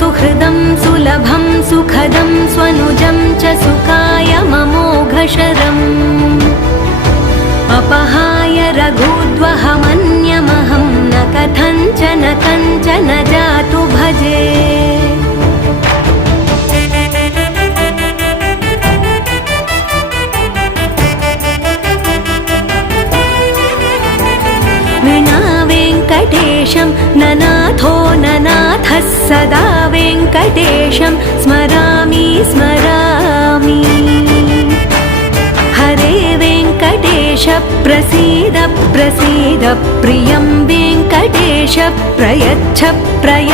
सुहृदं सुलभं सुखदं स्वनुजं च सुखाय ममोघशरम् अपहाय रघुद्वहमन्यमहं न कथञ्चन कञ्चन जातु भजे। वेङ्कटेशं ननाथो ननाथः सदा वेङ्कटेशं स्मरामि स्मरामि। हरे वेङ्कटेश प्रसीद प्रसीद प्रियं वेङ्कटेश प्रयच्छ प्रयच्छ।